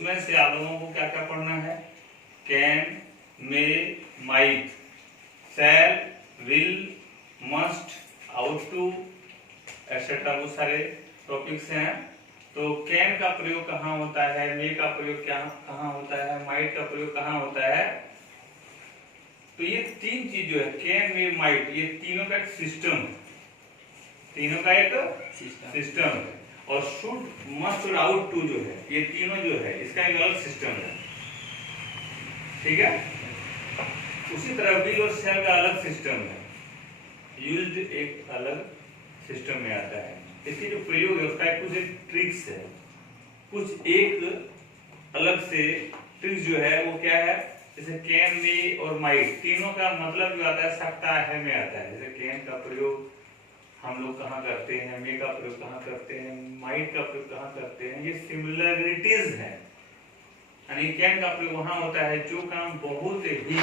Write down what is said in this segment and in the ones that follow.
उसमें से आप लोगों को क्या क्या पढ़ना है, can, may, might, shall, will, must, ought to etcetera, वो सारे टॉपिक्स हैं। तो कैन का प्रयोग कहाँ होता है, मे का प्रयोग कहाँ होता है, माइट का प्रयोग कहाँ होता है। तो ये तीन चीज जो है, कैन, मे, माइट, ये तीनों का एक सिस्टम है, तीनों का एक सिस्टम है। और शुड, मस्ट और आउट टू जो है, ये तीनों जो है इसका एक अलग सिस्टम है, ठीक है। उसी तरह विल और शैल का अलग सिस्टम है, यूज्ड एक अलग सिस्टम में आता है। इसके जो प्रयोग है उसका कुछ एक ट्रिक्स है, कुछ एक अलग से ट्रिक्स जो है वो क्या है। जैसे कैन, मे और माइट, तीनों का मतलब जो आता है सकता है में आता है। जैसे कैन का प्रयोग हम लोग कहाँ करते हैं, मे का प्रयोग कहाँ करते हैं, माइट का प्रयोग कहाँ करते हैं, ये सिमिलरिटीज है। यानी कैन का प्रयोग वहां होता है जो काम बहुत ही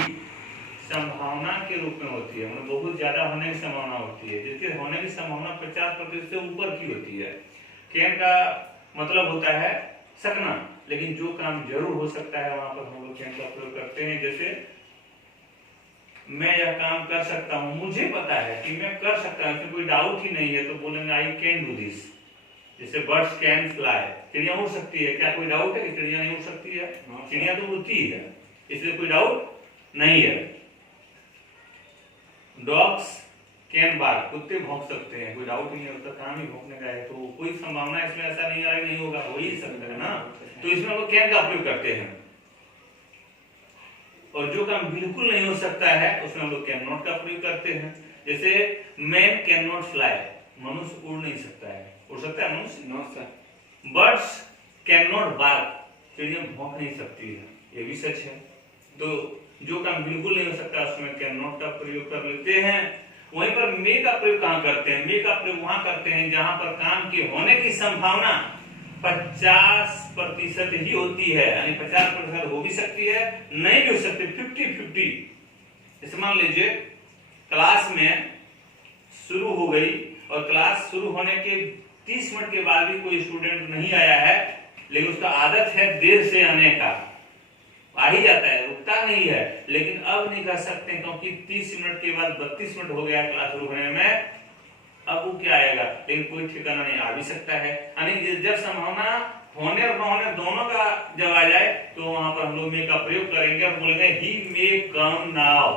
संभावना के रूप में होती है, मतलब बहुत ज्यादा होने की संभावना होती है, जिसके होने की संभावना 50% से ऊपर की होती है। कैन का मतलब होता है सकना, लेकिन जो काम जरूर हो सकता है वहां पर हम लोग कैन का प्रयोग करते हैं। जैसे मैं यह काम कर सकता हूं, मुझे पता है कि मैं कर सकता हूं, कोई डाउट ही नहीं है, तो बोलेंगे आई कैन डू दिस। जैसे बर्ड्स कैन फ्लाई, चिड़िया उड़ सकती है, क्या कोई डाउट है कि चिड़िया नहीं उड़ सकती है? चिड़िया तो उड़ती है, इसलिए कोई डाउट नहीं है। डॉग्स कैन बार्क, कुत्ते भौंक सकते हैं, कोई डाउट नहीं है, उसका काम ही भौंकने का है, तो कोई संभावना इसमें ऐसा नहीं आ रहा नहीं होगा, हो ही सकता है ना। तो इसमें हम लोग कैन का प्रयोग करते हैं। और जो काम बिल्कुल नहीं हो सकता है उसमें हम लोग कैन नॉट का प्रयोग करते हैं। जैसे मैन कैन नॉट फ्लाई, मनुष्य उड़ नहीं सकता है, उड़ सकता है मनुष्य? No sir. Birds can not bark, चिड़िया भौंक नहीं सकती है, ये भी सच है। तो जो काम बिल्कुल नहीं हो सकता उसमें कैन नॉट का प्रयोग कर लेते हैं। वहीं पर मे का प्रयोग कहां करते हैं? मे का प्रयोग वहां करते हैं जहां पर काम के होने की संभावना 50% ही होती है, यानी 50% हो भी सकती है, नहीं भी हो सकती, 50-50। जैसे मान लीजिए क्लास में शुरू हो गई और क्लास शुरू होने के 30 मिनट के बाद भी कोई स्टूडेंट नहीं आया है, लेकिन उसका आदत है देर से आने का, आ ही जाता है, रुकता नहीं है, लेकिन अब नहीं कर सकते क्योंकि 30 मिनट के बाद 32 मिनट हो गया क्लास शुरू होने में, अब वो क्या आएगा, लेकिन कोई ठिकाना नहीं, आ भी सकता है। यानी जब संभावना होने और न होने दोनों का जब आ जाए तो वहां पर हम लोग मे का प्रयोग करेंगे और बोलेंगे ही मे कम नाउ,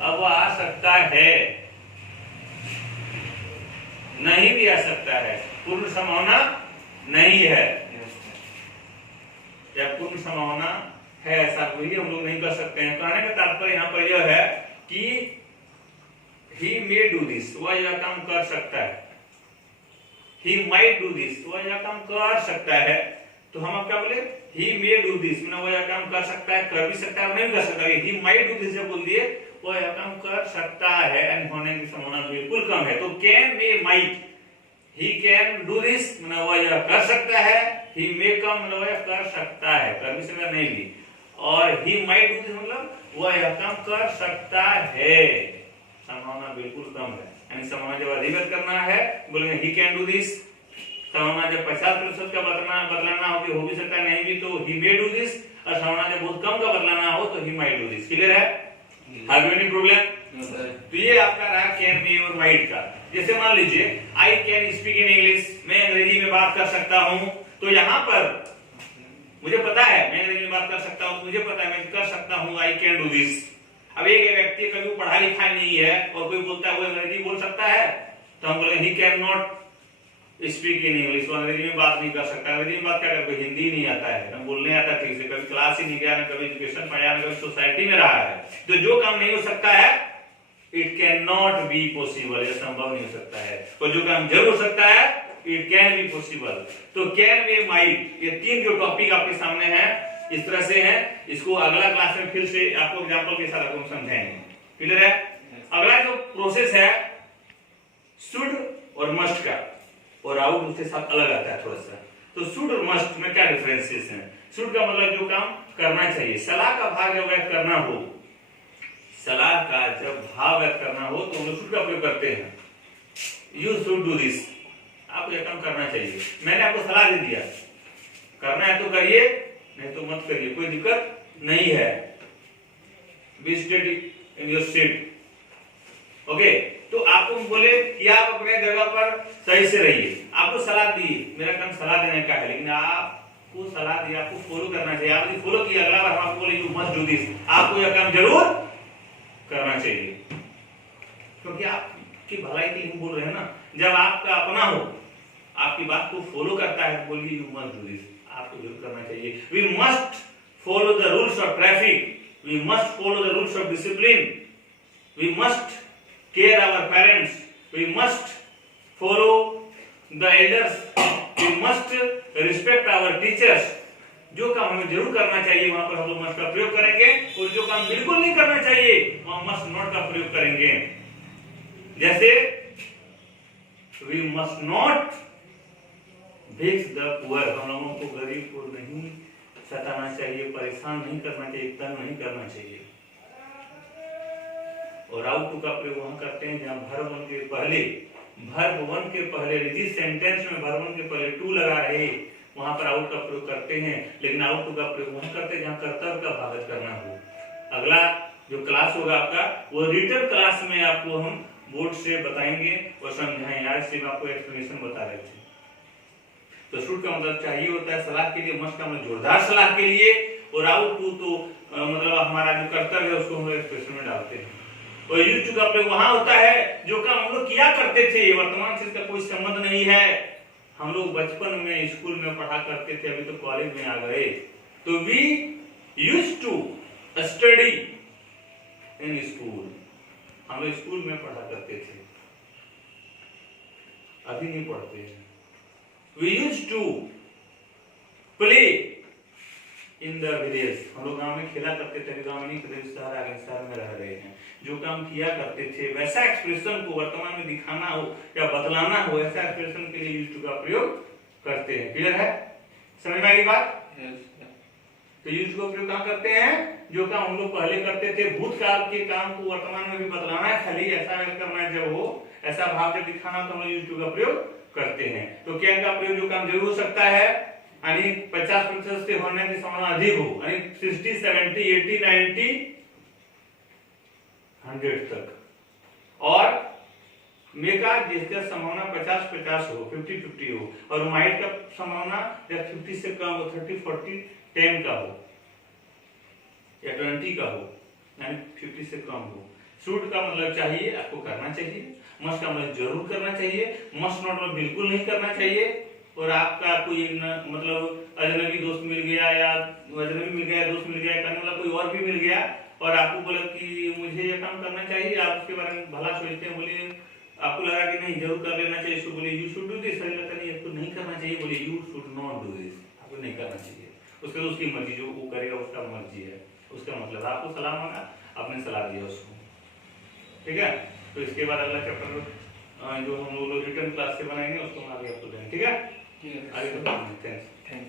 अब वो आ सकता है, नहीं भी आ सकता है, पूर्ण संभावना नहीं है, या पूर्ण संभावना है, ऐसा कोई हम लोग नहीं कर सकते हैं। कहने का तात्पर्य यहाँ पर यह है कि he may do this, वह यह काम कर सकता है, he might do this, वह यह काम कर सकता है। तो हम अब क्या बोले, he may do this, मतलब वह यह काम कर सकता है, कर भी सकता है, नहीं कर सकता है। he might do this जब बोल दिए, वह यह काम कर सकता है, यानी होने की संभावना बिल्कुल कम है। तो can, may, might, he can do this, मतलब वह यह कर सकता है, he may come, मतलब वह यह कर सकता है, कर भी सकता नहीं भी, और he might do this मतलब वह यह काम कर सकता है, संभावना बिल्कुल कम है। यानी संभावना जब अधिक करना है बोलेंगे he can do this, संभावना जब 50% का बदलाना हो भी सकता है, नहीं भी तो he may do this, और संभावना जब बहुत कम का बदलाना हो तो he might do this। Clear है? Have you any problem? तो ये आपका रहा कैन, मे और माइट का। जैसे मान लीजिए I can speak in English, मैं अंग्रेजी में बात कर सकता हूँ, तो यहाँ पर मुझे पता है मैं अंग्रेजी में बात कर सकता हूँ, मुझे पता है मैं कर सकता हूँ, I can do this। अब एक व्यक्ति कभी पढ़ा लिखा नहीं है और कोई बोलता है वो अंग्रेजी बोल सकता है, तो हम बोलेंगे he can not speak in English, वो अंग्रेजी में बात नहीं कर सकता। अंग्रेजी में बात क्या करते, हिंदी नहीं आता है, ना बोलने आता ठीक से, कभी क्लास ही नहीं गया, ना कभी एजुकेशन पढ़ा, ना कभी सोसाइटी में रहा है। तो जो काम नहीं हो सकता है it can not be possible, यह संभव नहीं हो सकता है, और जो काम जरूर हो सकता है इट कैन बी पॉसिबल। तो कैन, मे, माइट, ये तीन जो टॉपिक आपके सामने है इस तरह से है। इसको अगला क्लास में फिर से आपको एग्जांपल के साथ आपको समझाएंगे। क्लियर है? अगला जो प्रोसेस है शुड और मस्ट का, और आउट उसके साथ अलग आता है थोड़ा सा। तो शुड और मस्ट में क्या डिफरेंसेस हैं? शुड का मतलब जो काम करना चाहिए, सलाह का भाग जब व्यक्त करना हो, सलाह का जब भाव व्यक्त करना हो तो हम लोग शुड का प्रयोग करते हैं, यू शुड डू दिस, आपको यह काम करना चाहिए, मैंने आपको सलाह दे दिया, करना है तो करिए, नहीं तो मत करिए, कोई दिक्कत नहीं है। Be steady in your seat. Okay, तो आपको बोले कि आप अपने जगह पर सही से रहिए, आपको सलाह दी, मेरा काम सलाह देने का है, लेकिन आपको सलाह दी, आपको फॉलो करना चाहिए। आपने फॉलो किया, अगला बार हम आपको बोले यू मस्ट डू दिस, आपको यह काम जरूर करना चाहिए, क्योंकि आपकी भलाई के लिए हम बोल रहे हैं ना। जब आपका अपना हो, आपकी बात को फॉलो करता है, बोलिए यू मस्ट डू दिस, आपको जरूर करना चाहिए। We must follow the rules of traffic, we must follow the rules of discipline, we must care our parents, we must follow the elders, we must respect our teachers। जो काम हमें जरूर करना चाहिए वहां पर हम लोग मस्ट का प्रयोग करेंगे, और जो काम बिल्कुल नहीं करना चाहिए वहां मस्ट नॉट का प्रयोग करेंगे। जैसे we must not vex the poor, हम लोगों को गरीब को नहीं सताना चाहिए, परेशान नहीं करना चाहिए, तंग नहीं करना चाहिए। और आउट टू का प्रयोग वहां करते हैं जहां भर वन के पहले रिजिड सेंटेंस में भर वन के पहले टू लगा रहे, वहां पर आउट का प्रयोग करते हैं। लेकिन आउट टू का प्रयोग वहां करते हैं जहां कर्तव्य का भागत करना हो। अगला जो क्लास होगा आपका, वो रिटर्न क्लास में आपको हम बोर्ड से बताएंगे और समझाएंगे। आज सिर्फ आपको एक्सप्लेनेशन बता रहे थे। तो शुड का मतलब चाहिए होता है सलाह के लिए, मस्ट का मतलब जोरदार सलाह के लिए, और आउट टू तो मतलब हमारा जो कर्तव्य है उसको हम एक्सप्रेशन में डालते हैं। और यूज टू का प्रयोग वहां होता है जो काम हम लोग किया करते थे, वर्तमान से इसका कोई संबंध नहीं है। हम लोग बचपन में स्कूल में पढ़ा करते थे, अभी तो कॉलेज में आ गए। तो we use to study in school, हम लोग स्कूल में पढ़ा करते थे, अभी नहीं पढ़ते हैं। We use to play in the village, हम लोग गांव में खेला करते थे, गांव में नहीं करते, शहर में रह रहे हैं। जो काम किया करते थे वैसा एक्सप्रेशन को वर्तमान में दिखाना हो या बतलाना हो, ऐसा एक्सप्रेशन के लिए यूज टू का प्रयोग करते हैं। क्लियर है, समझ में आई बात? तो यूज टू का प्रयोग कहां करते हैं? जो काम हम लोग पहले करते थे, भूतकाल के काम को वर्तमान में भी बतलाना है, खाली ऐसा करना है जब हो, ऐसा भाव जब दिखाना हो तो हम लोग यूज टू का प्रयोग करते हैं। तो क्या का प्रयोग जो काम जरूर हो सकता है, यानी 50% से होने की संभावना अधिक हो, यानी 60, 70, 80, 90, 100 तक, और मेका जिसका संभावना 50-50 हो, 50-50 हो, और माइट का संभावना या 50 से कम हो, 30-40, 10 का हो या 20 का हो, यानी 50 से कम हो। शुड का मतलब चाहिए, आपको करना चाहिए। मस्ट का मतलब जरूर करना चाहिए। मस्ट नॉट मतलब बिल्कुल नहीं करना चाहिए। और आपका कोई मतलब अजनबी दोस्त मिल गया या अजनबी मिल गया, दोस्त मिल गया, मतलब कोई और भी मिल गया और आपको बोला कि मुझे ये काम करना चाहिए, आप उसके बारे में भला सोचते हैं, बोलिए आपको लगा कि नहीं जरूर कर लेना चाहिए, इसको बोलिए यू शुड डू दिस, सही लगता नहीं आपको नहीं करना चाहिए, बोलिए you should not do this, आपको नहीं करना चाहिए। उसके बाद उसकी मर्जी, जो वो करेगा उसका मर्जी है, उसका मतलब आपको सलाह मांगा, आपने सलाह दिया उसको, ठीक है। तो इसके बाद अगला चैप्टर जो हम लोग रिटर्न क्लास से बनाएंगे उसको हम आगे आपको देंगे, ठीक है। आगे थैंक्स।